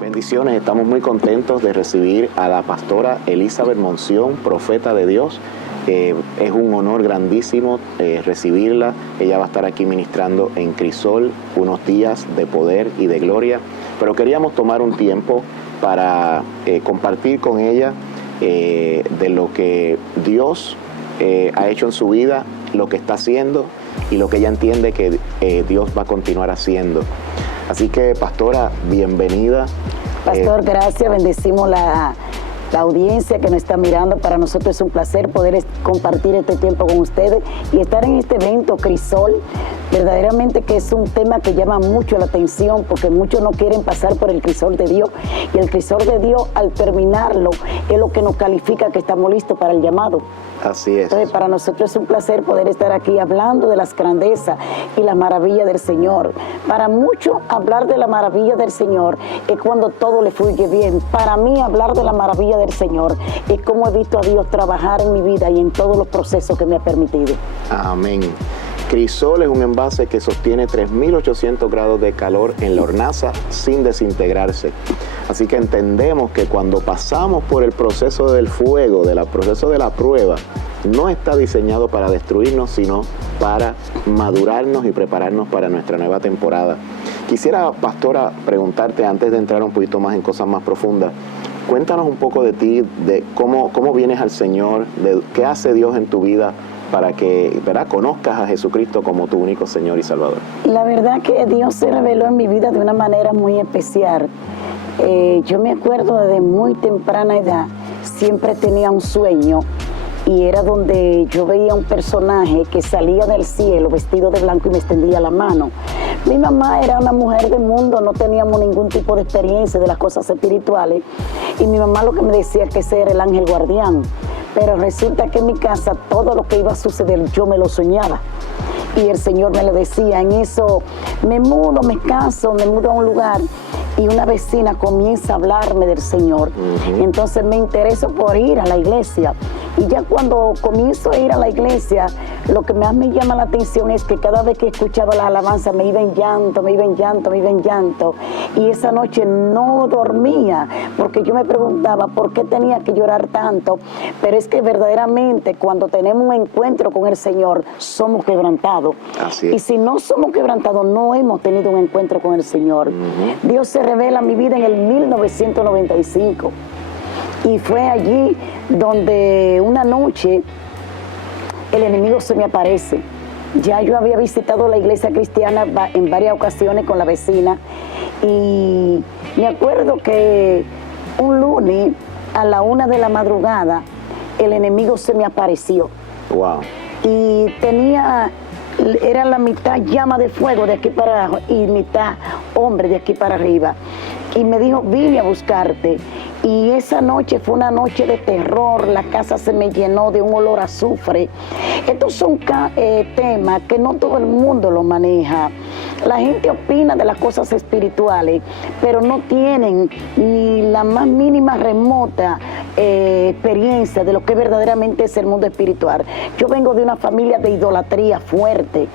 Bendiciones, estamos muy contentos de recibir a la pastora Elizabeth Monción, profeta de Dios. Es un honor grandísimo recibirla. Ella va a estar aquí ministrando en Crisol unos días de poder y de gloria. Pero queríamos tomar un tiempo para compartir con ella de lo que Dios ha hecho en su vida, lo que está haciendo y lo que ella entiende que Dios va a continuar haciendo. Así que, pastora, bienvenida. Pastor, gracias, bendecimos la audiencia que nos está mirando. Para nosotros es un placer poder compartir este tiempo con ustedes y estar en este evento Crisol. Verdaderamente que es un tema que llama mucho la atención porque muchos no quieren pasar por el crisol de Dios, y el crisol de Dios, al terminarlo, es lo que nos califica que estamos listos para el llamado. Así es. Entonces, para nosotros es un placer poder estar aquí hablando de las grandezas y las maravillas del Señor. Para muchos, hablar de la maravilla del Señor es cuando todo le fluye bien. Para mí, hablar de la maravilla del Señor es como he visto a Dios trabajar en mi vida y en todos los procesos que me ha permitido. Amén. Crisol es un envase que sostiene 3.800 grados de calor en la hornaza sin desintegrarse. Así que entendemos que cuando pasamos por el proceso del fuego, proceso de la prueba, no está diseñado para destruirnos, sino para madurarnos y prepararnos para nuestra nueva temporada. Quisiera, pastora, preguntarte, antes de entrar un poquito más en cosas más profundas, cuéntanos un poco de ti, de cómo vienes al Señor, de qué hace Dios en tu vida, para que, ¿verdad?, conozcas a Jesucristo como tu único Señor y Salvador. La verdad que Dios se reveló en mi vida de una manera muy especial. Yo me acuerdo desde muy temprana edad, siempre tenía un sueño, y era donde yo veía un personaje que salía del cielo vestido de blanco y me extendía la mano. Mi mamá era una mujer del mundo, no teníamos ningún tipo de experiencia de las cosas espirituales, y mi mamá lo que me decía es que ese era el ángel guardián. Pero resulta que en mi casa todo lo que iba a suceder yo me lo soñaba. Y el Señor me lo decía. En eso me mudo, me caso, me mudo a un lugar y una vecina comienza a hablarme del Señor. Entonces me intereso por ir a la iglesia. Y ya cuando comienzo a ir a la iglesia, lo que más me llama la atención es que cada vez que escuchaba la alabanza me iba en llanto, me iba en llanto, me iba en llanto. Y esa noche no dormía porque yo me preguntaba por qué tenía que llorar tanto. Pero es que verdaderamente cuando tenemos un encuentro con el Señor somos quebrantados. Así es. Y si no somos quebrantados, no hemos tenido un encuentro con el Señor. Dios se revela en mi vida en el 1995. Y fue allí donde una noche el enemigo se me aparece. Ya yo había visitado la iglesia cristiana en varias ocasiones con la vecina, y me acuerdo que un lunes a la 1 de la madrugada el enemigo se me apareció. Wow. Y era la mitad llama de fuego de aquí para abajo y mitad hombre de aquí para arriba. Y me dijo, vine a buscarte. Y esa noche fue una noche de terror, la casa se me llenó de un olor a azufre. Estos son temas que no todo el mundo lo maneja. La gente opina de las cosas espirituales, pero no tienen ni la más mínima remota experiencia de lo que verdaderamente es el mundo espiritual. Yo vengo de una familia de idolatría fuerte,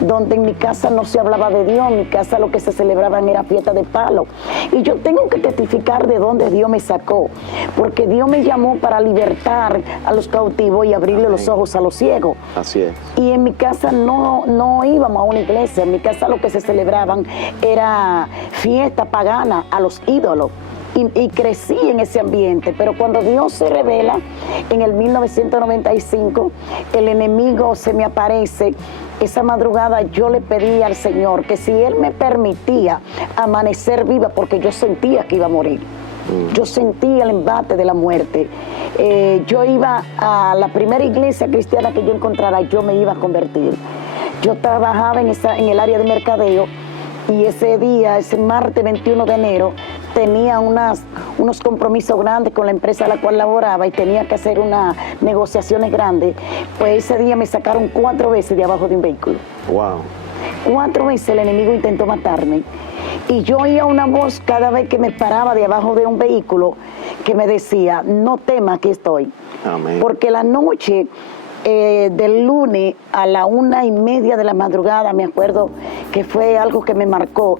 donde en mi casa no se hablaba de Dios, en mi casa lo que se celebraban era fiesta de palo. Y yo tengo que testificar de dónde Dios me sacó, porque Dios me llamó para libertar a los cautivos y abrirle los ojos a los ciegos. Así es. Y en mi casa no íbamos a una iglesia, en mi casa lo que se celebraban era fiesta pagana a los ídolos. Y crecí en ese ambiente, pero cuando Dios se revela en el 1995, el enemigo se me aparece. Esa madrugada yo le pedí al Señor que si Él me permitía amanecer viva, porque yo sentía que iba a morir. Yo sentía el embate de la muerte. Yo iba a la primera iglesia cristiana que yo encontrara, yo me iba a convertir. Yo trabajaba en el área de mercadeo, y ese día, ese martes 21 de enero, tenía unos compromisos grandes con la empresa a la cual laboraba y tenía que hacer unas negociaciones grandes. Pues ese día me sacaron 4 veces de abajo de un vehículo. Wow. 4 veces el enemigo intentó matarme. Y yo oía una voz cada vez que me paraba de abajo de un vehículo que me decía, no temas, aquí estoy. Amén. Porque la noche del lunes a la 1:30 de la madrugada, me acuerdo que fue algo que me marcó.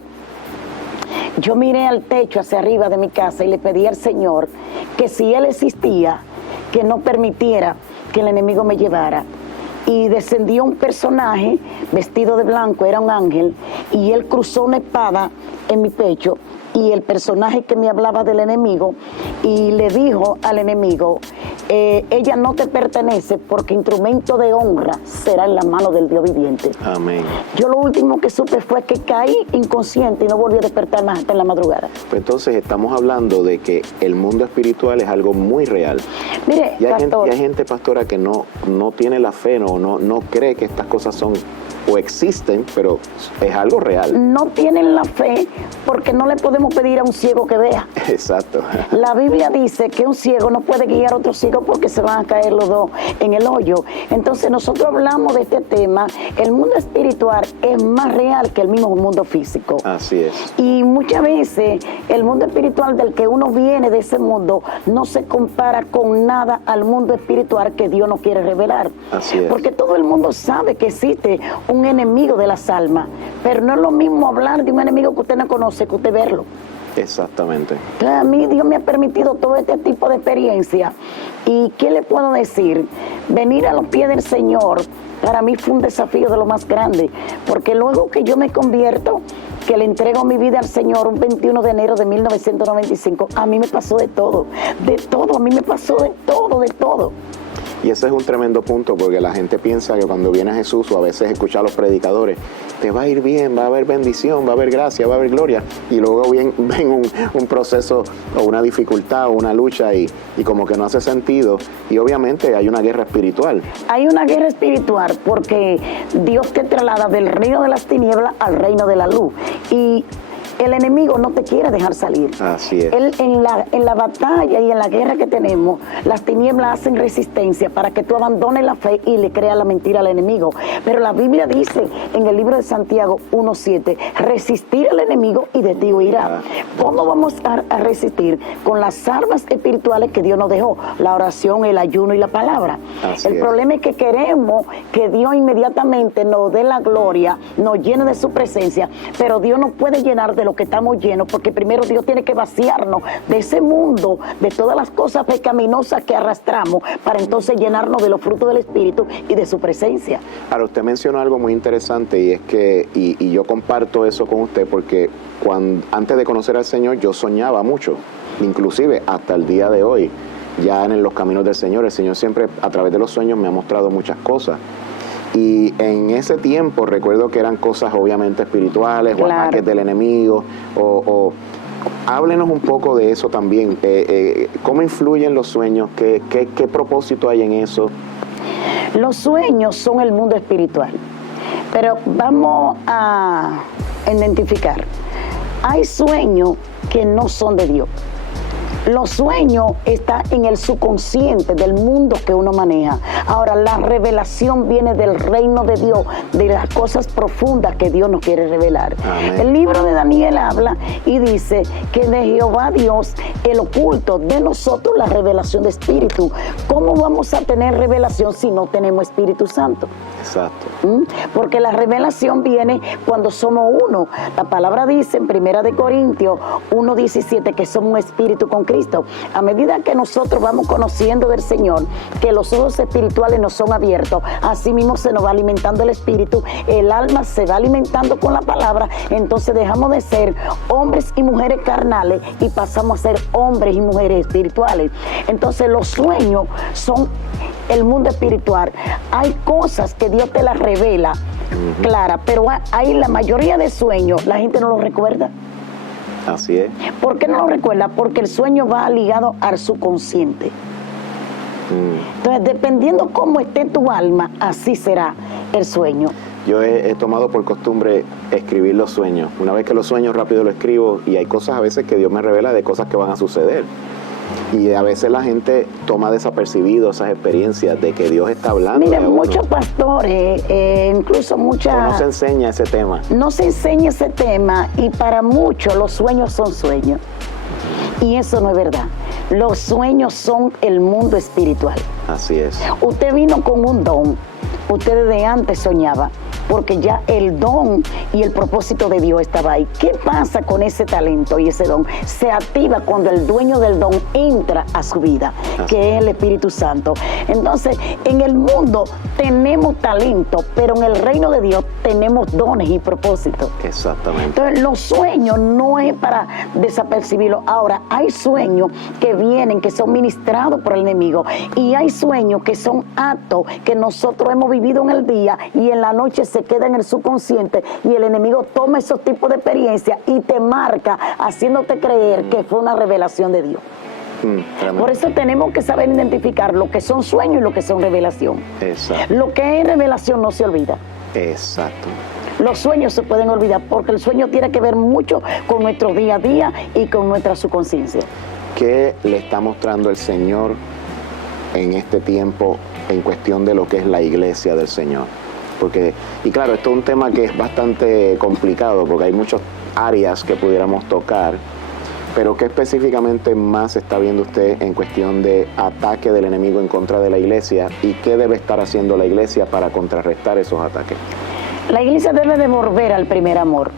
yo miré al techo hacia arriba de mi casa y le pedí al Señor que si Él existía, que no permitiera que el enemigo me llevara. Y descendió un personaje vestido de blanco, era un ángel, y él cruzó una espada en mi pecho, y el personaje que me hablaba del enemigo, y le dijo al enemigo, ella no te pertenece porque instrumento de honra será en la mano del Dios viviente. Amén. Yo lo último que supe fue que caí inconsciente y no volví a despertar más hasta en la madrugada. Pues entonces estamos hablando de que el mundo espiritual es algo muy real. Mire, Y hay, pastor, gente, pastora, que no tiene la fe, no cree que estas cosas son o existen, pero es algo real. no tienen la fe porque no le podemos pedir a un ciego que vea. Exacto. La Biblia dice que un ciego no puede guiar a otro ciego porque se van a caer los dos en el hoyo. Entonces nosotros hablamos de este tema. El mundo espiritual es más real que el mismo mundo físico. Así es. Y muchas veces el mundo espiritual del que uno viene de ese mundo no se compara con nada al mundo espiritual que Dios no quiere revelar. Así es. Porque todo el mundo sabe que existe un enemigo de las almas, pero no es lo mismo hablar de un enemigo que usted no conoce que usted verlo. Exactamente. Entonces, a mí Dios me ha permitido todo este tipo de experiencia. ¿Y qué le puedo decir? Venir a los pies del Señor para mí fue un desafío de lo más grande, porque luego que yo me convierto, que le entrego mi vida al Señor un 21 de enero de 1995, a mí me pasó de todo, a mí me pasó de todo. Y ese es un tremendo punto, porque la gente piensa que cuando viene a Jesús, o a veces escucha a los predicadores, te va a ir bien, va a haber bendición, va a haber gracia, va a haber gloria, y luego ven un proceso o una dificultad o una lucha y como que no hace sentido, y obviamente hay una guerra espiritual. Hay una guerra espiritual porque Dios te traslada del reino de las tinieblas al reino de la luz, y el enemigo no te quiere dejar salir. Así es. Él, en la batalla y en la guerra que tenemos, las tinieblas hacen resistencia para que tú abandones la fe y le creas la mentira al enemigo. Pero la Biblia dice en el libro de Santiago 1:7, resistir al enemigo y de ti huirá. ¿Cómo vamos a resistir? Con las armas espirituales que Dios nos dejó, la oración, el ayuno y la palabra. Así el es. problema es que queremos que Dios inmediatamente nos dé la gloria, nos llene de su presencia, pero Dios no puede llenar de lo que estamos llenos, porque primero Dios tiene que vaciarnos de ese mundo, de todas las cosas pecaminosas que arrastramos, para entonces llenarnos de los frutos del Espíritu y de su presencia. Ahora, usted mencionó algo muy interesante, y es que, y yo comparto eso con usted, porque antes de conocer al Señor yo soñaba mucho, inclusive hasta el día de hoy, ya en los caminos del Señor. El Señor siempre a través de los sueños me ha mostrado muchas cosas. Y en ese tiempo recuerdo que eran cosas obviamente espirituales, Claro. o ataques del enemigo, o háblenos un poco de eso también. ¿Cómo influyen los sueños? ¿Qué propósito hay en eso? Los sueños son el mundo espiritual, pero vamos a identificar. Hay sueños que no son de Dios. Los sueños están en el subconsciente del mundo que uno maneja. Ahora, la revelación viene del reino de Dios, de las cosas profundas que Dios nos quiere revelar. Amén. El libro de Daniel habla y dice que de Jehová Dios, el oculto, de nosotros la revelación de espíritu. ¿Cómo vamos a tener revelación si no tenemos Espíritu Santo? Exacto. Porque la revelación viene cuando somos uno. La palabra dice en 1 Corintios 1:17 que somos un espíritu con Cristo. A medida que nosotros vamos conociendo del Señor, que los ojos espirituales nos son abiertos, así mismo se nos va alimentando el espíritu, el alma se va alimentando con la palabra, entonces dejamos de ser hombres y mujeres carnales y pasamos a ser hombres y mujeres espirituales. Entonces los sueños son el mundo espiritual. Hay cosas que Dios te las revela, clara, pero hay la mayoría de sueños, la gente no los recuerda. Así es. ¿Por qué no lo recuerda? Porque el sueño va ligado al subconsciente. Entonces, dependiendo cómo esté tu alma, así será el sueño. Yo he tomado por costumbre escribir los sueños. Una vez que los sueño, rápido lo escribo, y hay cosas a veces que Dios me revela de cosas que van a suceder. Y a veces la gente toma desapercibido esas experiencias de que Dios está hablando. Miren, muchos pastores, incluso muchas... No se enseña ese tema. No se enseña ese tema, y para muchos los sueños son sueños. Y eso no es verdad. Los sueños son el mundo espiritual. Así es. Usted vino con un don. Usted desde antes soñaba. porque ya el don y el propósito de Dios estaba ahí. ¿Qué pasa con ese talento y ese don? Se activa cuando el dueño del don entra a su vida, que es el Espíritu Santo. Entonces, en el mundo tenemos talento, pero en el reino de Dios tenemos dones y propósitos. Exactamente. Entonces, los sueños no es para desapercibirlos. Ahora, hay sueños que vienen, que son ministrados por el enemigo, y hay sueños que son actos que nosotros hemos vivido en el día y en la noche se queda en el subconsciente, y el enemigo toma esos tipos de experiencias y te marca, haciéndote creer que fue una revelación de Dios. Por eso tenemos que saber identificar lo que son sueños y lo que son revelación. Exacto. Lo que es revelación no se olvida. Exacto. Los sueños se pueden olvidar porque el sueño tiene que ver mucho con nuestro día a día y con nuestra subconsciencia. ¿Qué le está mostrando el Señor en este tiempo en cuestión de lo que es la iglesia del Señor? Porque, y claro, esto es un tema que es bastante complicado porque hay muchas áreas que pudiéramos tocar, pero ¿qué específicamente más está viendo usted en cuestión de ataque del enemigo en contra de la iglesia y qué debe estar haciendo la iglesia para contrarrestar esos ataques? La iglesia debe de volver al primer amor.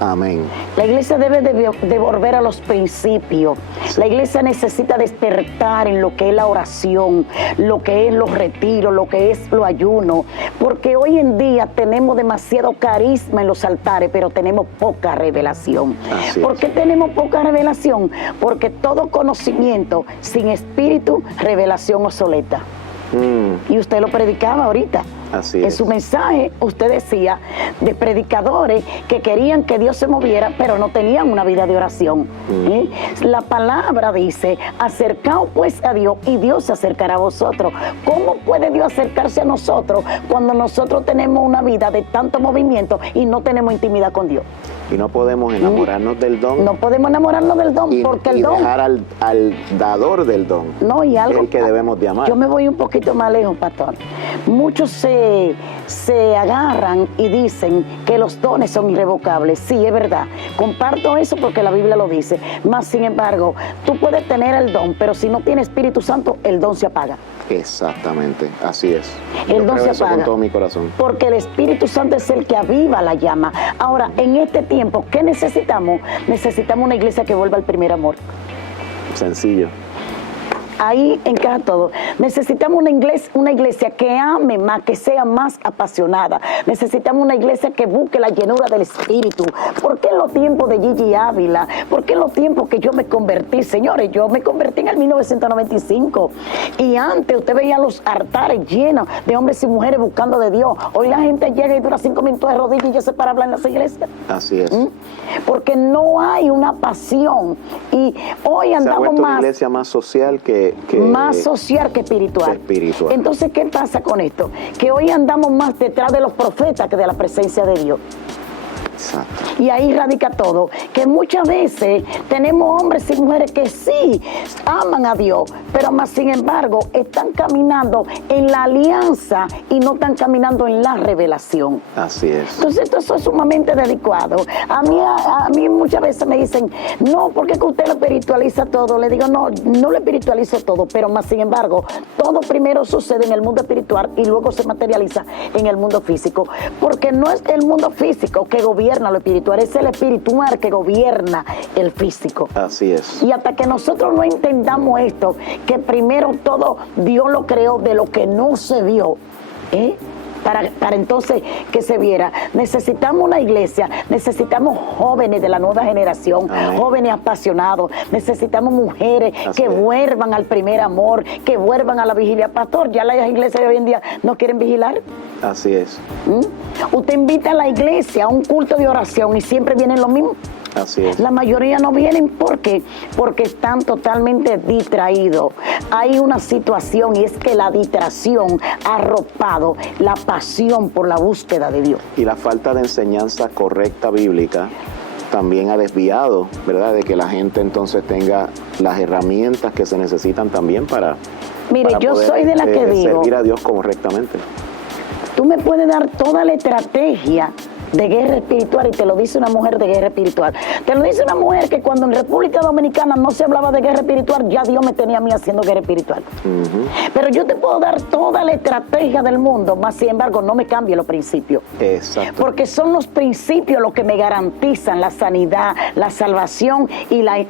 Amén. La iglesia debe de volver a los principios. Sí. La iglesia necesita despertar en lo que es la oración, lo que es los retiros, lo que es los ayunos. Porque hoy en día tenemos demasiado carisma en los altares, pero tenemos poca revelación. Así ¿Por es. qué tenemos poca revelación? Porque todo conocimiento sin espíritu, revelación obsoleta. Y usted lo predicaba ahorita. Así en es. su mensaje usted decía de predicadores que querían que Dios se moviera, pero no tenían una vida de oración. La palabra dice, acercaos pues a Dios y Dios se acercará a vosotros. ¿Cómo puede Dios acercarse a nosotros cuando nosotros tenemos una vida de tanto movimiento y no tenemos intimidad con Dios? Y no podemos enamorarnos del don. No podemos enamorarnos del don, porque el don... dejar al dador del don. No, y algo, es el que debemos de amar. Yo me voy un poquito más lejos, pastor. Muchos se agarran y dicen que los dones son irrevocables. Sí, es verdad. Comparto eso porque la Biblia lo dice. Mas, sin embargo, tú puedes tener el don, pero si no tienes Espíritu Santo, el don se apaga. Exactamente, así es. El don se eso apaga. con todo mi corazón. Porque el Espíritu Santo es el que aviva la llama. Ahora, en este tiempo, ¿qué necesitamos? Necesitamos una iglesia que vuelva al primer amor. Sencillo. Ahí encaja todo. Necesitamos una iglesia que ame más, que sea más apasionada. Necesitamos una iglesia que busque la llenura del Espíritu. ¿Por qué en los tiempos de Gigi Ávila? ¿Por qué en los tiempos que yo me convertí? Señores, yo me convertí en el 1995. Y antes usted veía los altares llenos de hombres y mujeres buscando de Dios. Hoy la gente llega y dura 5 minutos de rodillas y ya se para hablar en las iglesias. Así es. Porque no hay una pasión. Y hoy andamos se ha vuelto más... una iglesia más social que más social que espiritual. Entonces, ¿qué pasa con esto? Que hoy andamos más detrás de los profetas que de la presencia de Dios. Exacto. Y ahí radica todo, que muchas veces tenemos hombres y mujeres que sí aman a Dios, pero más sin embargo están caminando en la alianza y no están caminando en la revelación. Así es. Entonces esto es sumamente delicado. A mí muchas veces me dicen, no, porque que usted lo espiritualiza todo. Le digo, no lo espiritualizo todo, pero más sin embargo, todo primero sucede en el mundo espiritual y luego se materializa en el mundo físico, porque no es el mundo físico que gobierna lo espiritual, es el espiritual que gobierna el físico. Así es. Y hasta que nosotros no entendamos esto, que primero todo Dios lo creó de lo que no se vio, para entonces que se viera. Necesitamos una iglesia, necesitamos jóvenes de la nueva generación, amén, jóvenes apasionados, necesitamos mujeres que vuelvan al primer amor, que vuelvan a la vigilia. Pastor, ya las iglesias de hoy en día no quieren vigilar. Así es. Usted invita a la iglesia a un culto de oración y siempre vienen los mismos. Así es. La mayoría no vienen, ¿por qué? Porque están totalmente distraídos. Hay una situación y es que la distracción ha arropado la pasión por la búsqueda de Dios. Y la falta de enseñanza correcta bíblica también ha desviado, ¿verdad?, de que la gente entonces tenga las herramientas que se necesitan también para yo poder, soy de la que digo, servir a Dios correctamente. tú me puedes dar toda la estrategia de guerra espiritual, y te lo dice una mujer de guerra espiritual. Te lo dice una mujer que cuando en República Dominicana no se hablaba de guerra espiritual, ya Dios me tenía a mí haciendo guerra espiritual. Pero yo te puedo dar toda la estrategia del mundo, más sin embargo no me cambie los principios. Exacto. Porque son los principios los que me garantizan la sanidad, la salvación y la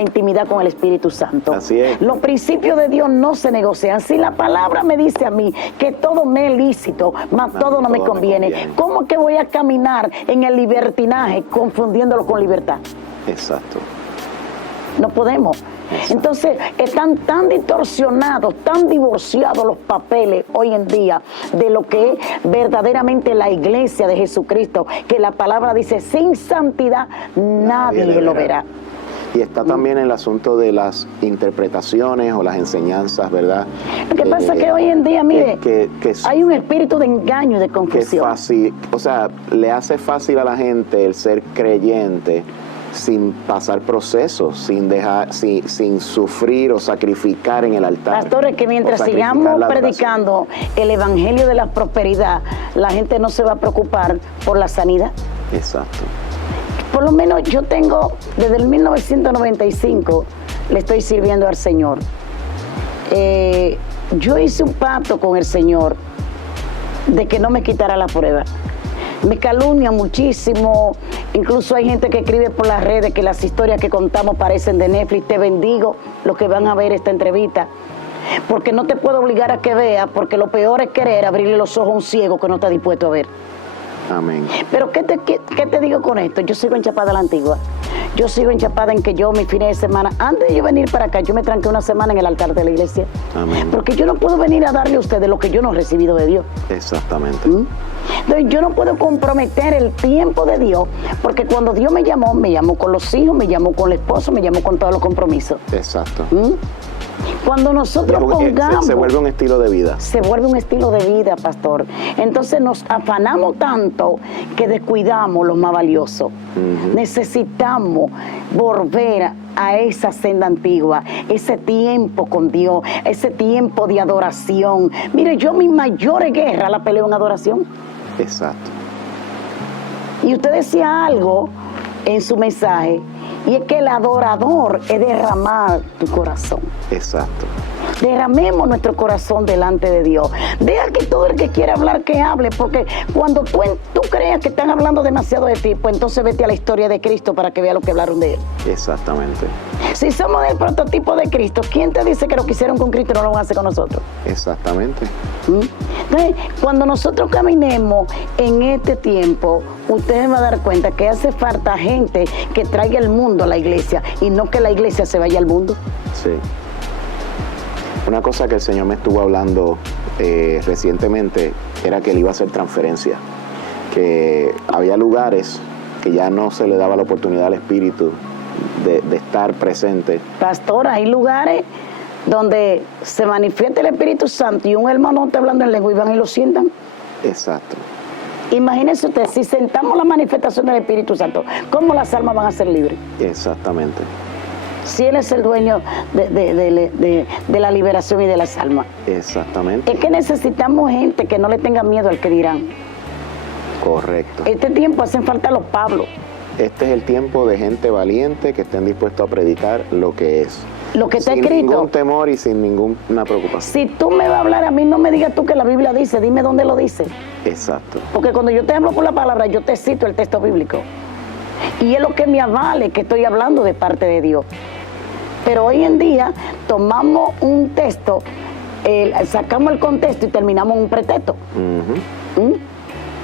intimidad con el Espíritu Santo. Así es. Los principios de Dios no se negocian. Si la palabra me dice a mí que todo me es lícito, mas todo no me conviene, ¿cómo es que voy a caminar en el libertinaje confundiéndolo con libertad? Exacto. No podemos. Exacto. Entonces están tan distorsionados, tan divorciados los papeles hoy en día de lo que es verdaderamente la iglesia de Jesucristo, que la palabra dice, sin santidad nadie lo verá. Y está también el asunto de las interpretaciones o las enseñanzas, ¿verdad? Lo que pasa es que hoy en día, mire, hay un espíritu de engaño y de confusión. Que fácil, o sea, le hace fácil a la gente el ser creyente sin pasar procesos, sin sufrir o sacrificar en el altar. Pastores, que mientras sigamos predicando el evangelio de la prosperidad, la gente no se va a preocupar por la sanidad. Exacto. Por lo menos yo tengo, desde el 1995, le estoy sirviendo al Señor. Yo hice un pacto con el Señor de que no me quitara la prueba. Me calumnian muchísimo, incluso hay gente que escribe por las redes que las historias que contamos parecen de Netflix. Te bendigo los que van a ver esta entrevista, porque no te puedo obligar a que veas, porque lo peor es querer abrirle los ojos a un ciego que no está dispuesto a ver. Amén. Pero ¿qué te digo con esto? Yo sigo enchapada a la antigua. Yo sigo enchapada en que yo mis fines de semana, antes de yo venir para acá, yo me tranqué una semana en el altar de la iglesia. Amén. Porque yo no puedo venir a darle a ustedes lo que yo no he recibido de Dios. Exactamente. Entonces yo no puedo comprometer el tiempo de Dios, porque cuando Dios me llamó con los hijos, me llamó con el esposo, me llamó con todos los compromisos. Exacto. Cuando nosotros pongamos... Se vuelve un estilo de vida. Se vuelve un estilo de vida, pastor. Entonces nos afanamos tanto que descuidamos lo más valioso. Necesitamos volver a esa senda antigua, ese tiempo con Dios, ese tiempo de adoración. Mire, yo mi mayor guerra la peleo en adoración. Exacto. Y usted decía algo en su mensaje, y es que el adorador es derramar tu corazón. Exacto. Derramemos nuestro corazón delante de Dios. Deja que todo el que quiera hablar, que hable, porque cuando tú creas que están hablando demasiado de ti, pues entonces vete a la historia de Cristo para que vea lo que hablaron de Él. Exactamente. Si somos del prototipo de Cristo, ¿quién te dice que lo que hicieron con Cristo no lo van a hacer con nosotros? Exactamente. Entonces, cuando nosotros caminemos en este tiempo, ustedes van a dar cuenta que hace falta gente que traiga el mundo a la iglesia y no que la iglesia se vaya al mundo. Sí. Una cosa que el Señor me estuvo hablando recientemente era que Él iba a hacer transferencia, que había lugares que ya no se le daba la oportunidad al Espíritu de estar presente. Pastor, hay lugares donde se manifiesta el Espíritu Santo y un hermano está hablando en lengua y van y lo sientan. Exacto. Imagínense usted, si sentamos la manifestación del Espíritu Santo, ¿cómo las almas van a ser libres? Exactamente. Si Él es el dueño de la liberación y de las almas. Exactamente. Es que necesitamos gente que no le tenga miedo al que dirán. Correcto. Este tiempo hacen falta los Pablos. Este es el tiempo de gente valiente que estén dispuestos a predicar lo que es. Lo que está sin escrito. Sin ningún temor y sin ninguna preocupación. Si tú me vas a hablar a mí, no me digas tú que la Biblia dice, dime dónde lo dice. Exacto. Porque cuando yo te hablo por la palabra, yo te cito el texto bíblico. Y es lo que me avale que estoy hablando de parte de Dios. Pero hoy en día tomamos un texto, sacamos el contexto y terminamos un pretexto.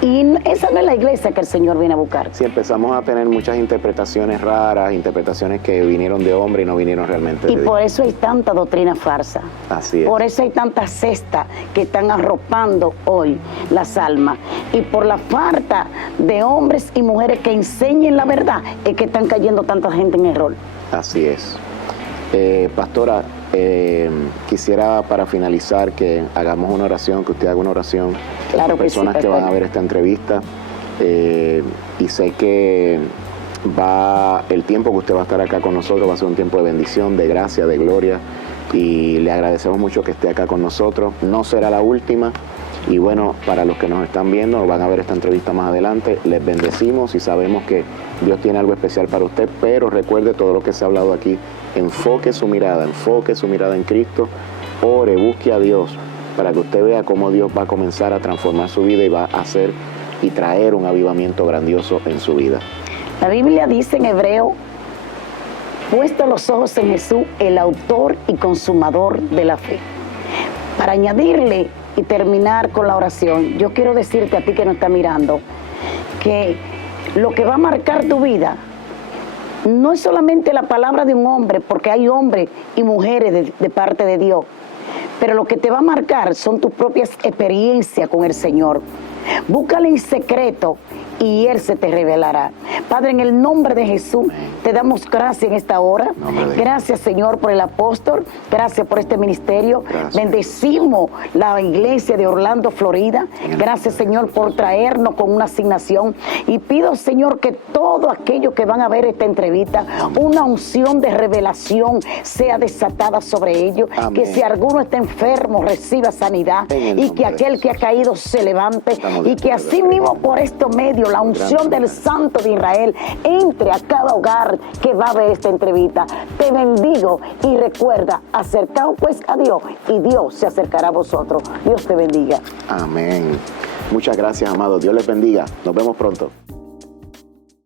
Y esa no es la iglesia que el Señor viene a buscar. Si empezamos a tener muchas interpretaciones raras, interpretaciones que vinieron de hombre y no vinieron realmente de Dios. Y por eso hay tanta doctrina falsa. Así es. Por eso hay tantas cestas que están arropando hoy las almas. Y por la falta de hombres y mujeres que enseñen la verdad, es que están cayendo tanta gente en error. Así es. Pastora, quisiera para finalizar que hagamos una oración, que usted haga una oración. Claro que personas sí, que van a ver esta entrevista. Y sé que el tiempo que usted va a estar acá con nosotros va a ser un tiempo de bendición, de gracia, de gloria. Y le agradecemos mucho que esté acá con nosotros. No será la última. Y bueno, para los que nos están viendo, van a ver esta entrevista más adelante, les bendecimos y sabemos que Dios tiene algo especial para usted, pero recuerde todo lo que se ha hablado aquí, enfoque su mirada en Cristo, ore, busque a Dios, para que usted vea cómo Dios va a comenzar a transformar su vida y va a hacer y traer un avivamiento grandioso en su vida. La Biblia dice en Hebreo, puesto los ojos en Jesús, el autor y consumador de la fe. Para añadirle y terminar con la oración, yo quiero decirte a ti que nos está mirando, que lo que va a marcar tu vida no es solamente la palabra de un hombre, porque hay hombres y mujeres de parte de Dios, pero lo que te va a marcar son tus propias experiencias con el Señor. Búscale en secreto y Él se te revelará. Padre, en el nombre de Jesús, te damos gracias en esta hora. Gracias, Señor, por el apóstol. Gracias por este ministerio. Gracias. Bendecimos la iglesia de Orlando, Florida. Gracias, Señor, por traernos con una asignación. Y pido, Señor, que todos aquellos que van a ver esta entrevista, una unción de revelación sea desatada sobre ellos. Amén. Que si alguno está enfermo, reciba sanidad. Y que aquel que ha caído se levante. Y que así mismo por estos medios, la unción del Santo de Israel entre a cada hogar que va a ver esta entrevista. Te bendigo y recuerda, acercaos pues a Dios y Dios se acercará a vosotros. Dios te bendiga. Amén. Muchas gracias, amados. Dios les bendiga. Nos vemos pronto.